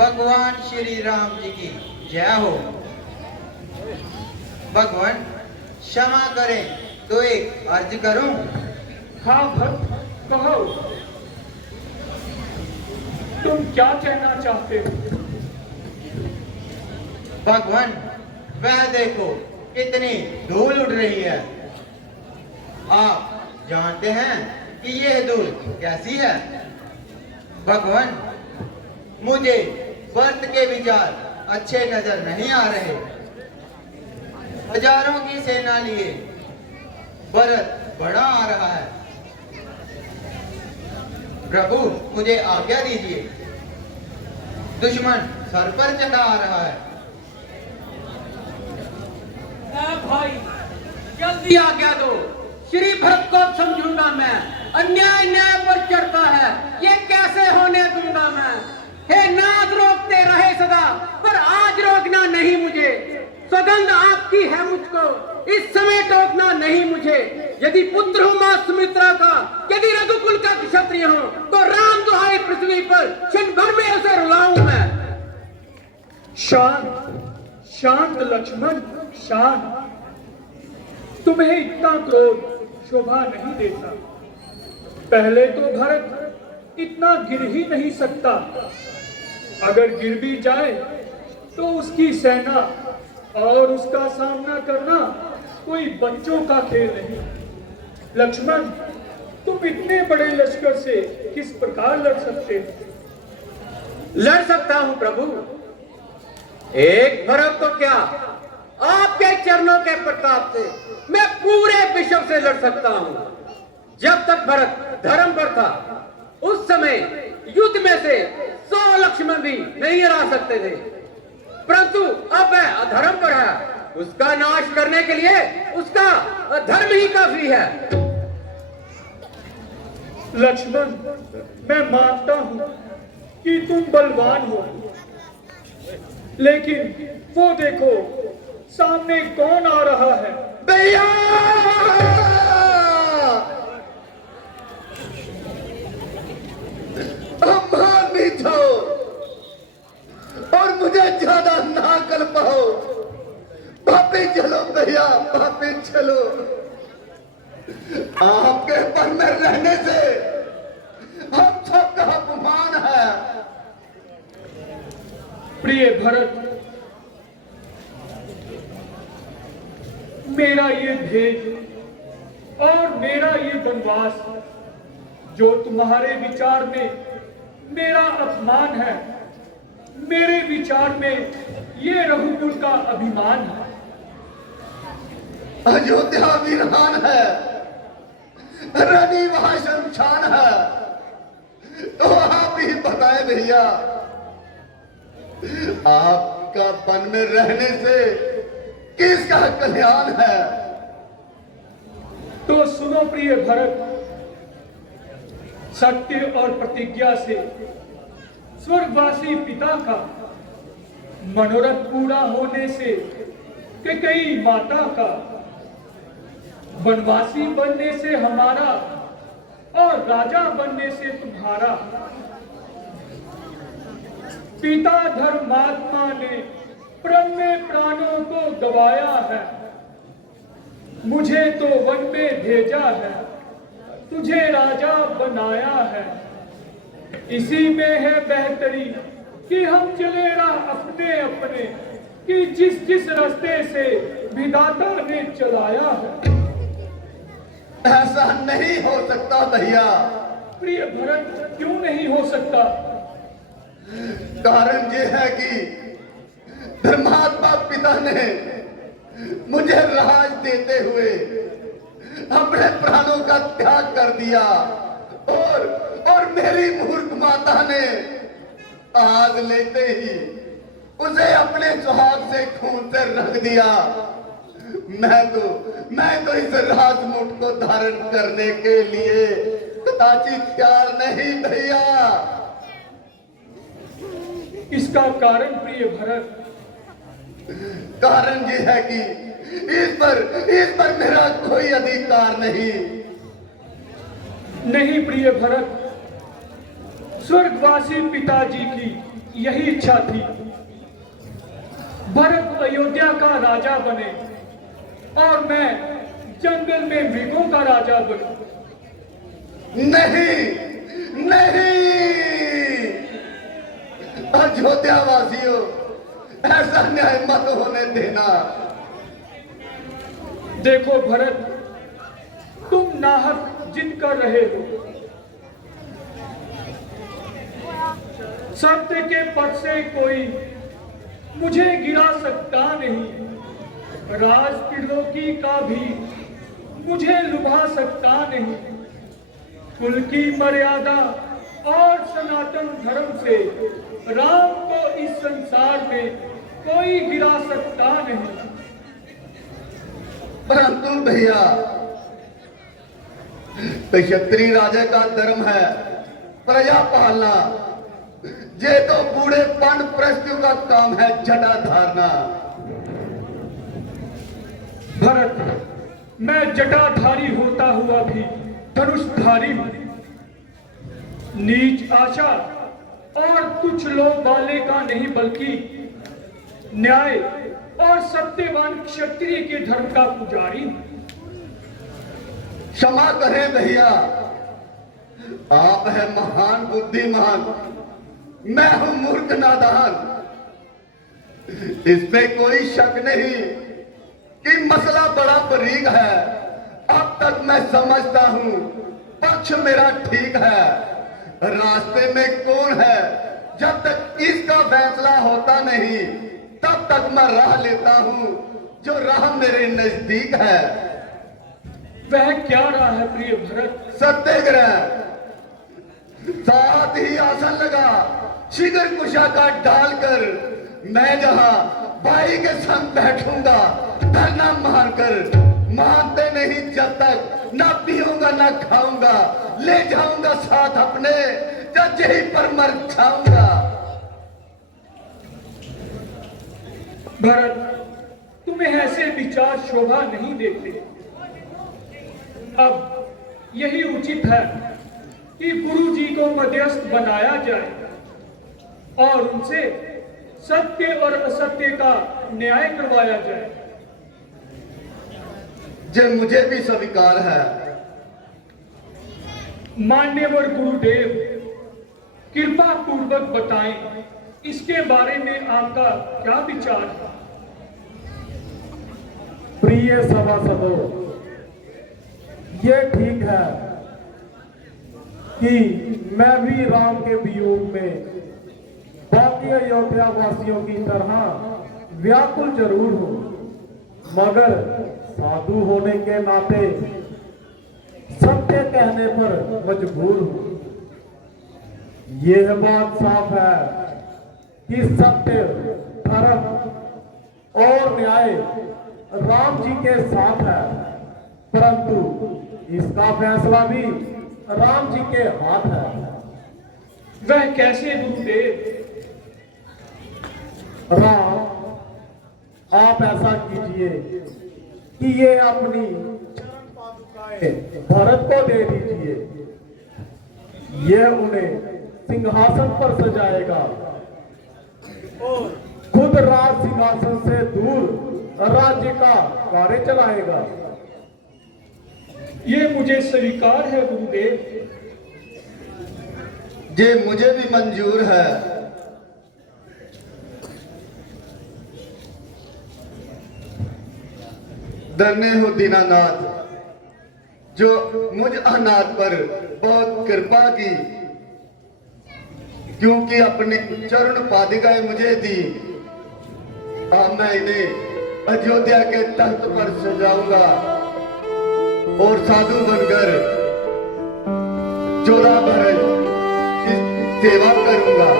भगवान श्री राम जी की जय हो। भगवान क्षमा करें तो एक अर्ज करूं। हाँ भक्त, कहो तुम क्या कहना चाहते हो? भगवान वह देखो कितनी धूल उड़ रही है। आप जानते हैं कि यह धूल कैसी है? भगवान मुझे व्रत के विचार अच्छे नजर नहीं आ रहे। हजारों की सेना लिए व्रत बड़ा आ रहा है। प्रभु मुझे आज्ञा दीजिए, दुश्मन सर पर चढ़ा आ रहा है। भाई जल्दी आज्ञा दो, श्री भरत को समझूंगा मैं। अन्याय न्याय पर चढ़ता है, ये कैसे होने दूंगा मैं। हे नाथ रोकते रहे सदा, पर आज रोकना नहीं मुझे। सौगंध आपकी है मुझको, इस समय टोकना नहीं मुझे। यदि पुत्र हूँ मां सुमित्रा का, यदि रघुकुल का क्षत्रिय हूँ, तो राम दुहाई पृथ्वी पर क्षण भर में उसे रुलाऊं मैं। शांत शांत लक्ष्मण, शांत। तुम्हें इतना क्रोध शोभा नहीं देता। पहले तो भरत इतना गिर ही नहीं सकता। अगर गिर भी जाए तो उसकी सेना और उसका सामना करना कोई बच्चों का खेल नहीं। लक्ष्मण, तुम इतने बड़े लश्कर से किस प्रकार लड़ सकते हो? लड़ सकता हूं प्रभु, एक भरत तो क्या, आपके चरणों के प्रताप से मैं पूरे विश्व से लड़ सकता हूं। जब तक भरत धर्म पर था, उस समय युद्ध में से 100 लक्ष्मण भी नहीं हरा सकते थे। परंतु अब वह अधर्म पर है, उसका नाश करने के लिए उसका धर्म ही काफी है। लक्ष्मण, मैं मानता हूं कि तुम बलवान हो, लेकिन वो देखो सामने कौन आ रहा है। भैया, मान भी जाओ और मुझे ज्यादा ना कर पाओ। वापिस चलो भैया, वापिस चलो। आपके पर में रहने से हम सबका अपमान है। प्रिय भरत, मेरा ये भेद और मेरा ये वनवास जो तुम्हारे विचार में मेरा अपमान है, मेरे विचार में ये रघुकुल का अभिमान है। अयोध्या वीरान है, रनी वहां शमशान है। तो आप ही बताएं भैया, आपका वन में रहने से किसका कल्याण है? तो सुनो प्रिय भरत, सत्य और प्रतिज्ञा से स्वर्गवासी पिता का, मनोरथ पूरा होने से कैकेयी माता का, वनवासी बनने से हमारा और राजा बनने से तुम्हारा। पिता धर्मात्मा ने प्रण में प्राणों को गवाया है। मुझे तो वन में भेजा है, तुझे राजा बनाया है। इसी में है बेहतरी कि हम चले राह अपने अपने, कि जिस जिस रास्ते से विधाता ने चलाया है। ऐसा नहीं हो सकता भैया। प्रिय भरत, क्यों नहीं हो सकता? कारण ये है कि धर्मात्मा पिता ने मुझे राज देते हुए अपने प्राणों का त्याग कर दिया, और मेरी मूर्ख माता ने आग लेते ही उसे अपने सुहाग से खून से रख दिया। मैं तो इस राजमुठ को धारण करने के लिए कदाचित तैयार नहीं भैया। इसका कारण प्रिय भरत? कारण ये है कि इस पर मेरा कोई अधिकार नहीं। नहीं प्रिय भरत, स्वर्गवासी पिताजी की यही इच्छा थी, भरत अयोध्या का राजा बने और मैं जंगल में मृगों का राजा बनूं। नहीं, नहीं, अयोध्या वासियों, ऐसा न्याय मत होने देना। देखो भरत, तुम नाहक जिद कर रहे हो। सत्य के पद से कोई मुझे गिरा सकता नहीं, राज त्रिलोकी का भी मुझे लुभा सकता नहीं। कुल की मर्यादा और सनातन धर्म से राम को इस संसार में कोई गिरा सकता नहीं। परंतु भैया, क्षत्रिय राजा का धर्म है प्रजा पालना, ये तो बूढ़े पंड प्रस्तु का काम है जटा धारना। भरत, मैं जटाधारी होता हुआ भी धनुषधारी हूं। नीच आशा और तुच्छ लोभ वाले का नहीं, बल्कि न्याय और सत्यवान क्षत्रिय के धर्म का पुजारी हूं। क्षमा करें भैया, आप है महान बुद्धिमान, मैं हूं मूर्ख नादान। इसमें कोई शक नहीं कि मसला बड़ा बारीक है। अब तक मैं समझता हूं पक्ष मेरा ठीक है। रास्ते में कौन है, जब तक इसका फैसला होता नहीं तब तक मैं राह लेता हूं जो राह मेरे नजदीक है। वह क्या रहा है प्रिय भरत? सत्याग्रह। साथ ही आसन लगा शिखर कुशा का डालकर मैं जहां भाई के संग बैठूंगा धरना मारकर। मानते नहीं जब तक ना पीऊंगा ना खाऊंगा, ले जाऊंगा साथ अपने, जब यहीं पर मर जाऊंगा। भरत, तुम्हें ऐसे विचार शोभा नहीं देते। अब यही उचित है कि गुरु जी को मध्यस्थ बनाया जाए और उनसे सत्य और असत्य का न्याय करवाया जाए। जो मुझे भी स्वीकार है। मान्यवर गुरुदेव, कृपा पूर्वक बताएं, इसके बारे में आपका क्या विचार है? प्रिय सभासदों, ये ठीक है कि मैं भी राम के वियोग में बाकी अयोध्या वासियों की तरह व्याकुल जरूर हूं, मगर साधु होने के नाते सत्य कहने पर मजबूर हूं। यह बात साफ है कि सत्य, धर्म और न्याय राम जी के साथ है, परंतु इसका फैसला भी राम जी के हाथ है। वह कैसे गुरुदेव? राम, आप ऐसा कीजिए कि ये अपनी चरण पादुकाएं भरत को दे दीजिए। यह उन्हें सिंहासन पर सजाएगा और खुद राज सिंहासन से दूर राज्य का कार्य चलाएगा। ये मुझे स्वीकार है गुरुदेव। ये मुझे भी मंजूर है। धन्य हो दीनानाथ, जो मुझ अनाथ पर बहुत कृपा की, क्योंकि अपने चरण पादिकाएं मुझे दी। अब मैं इन्हें अयोध्या के तख्त पर सजाऊंगा और साधु बनकर 14 बरस की सेवा करूंगा।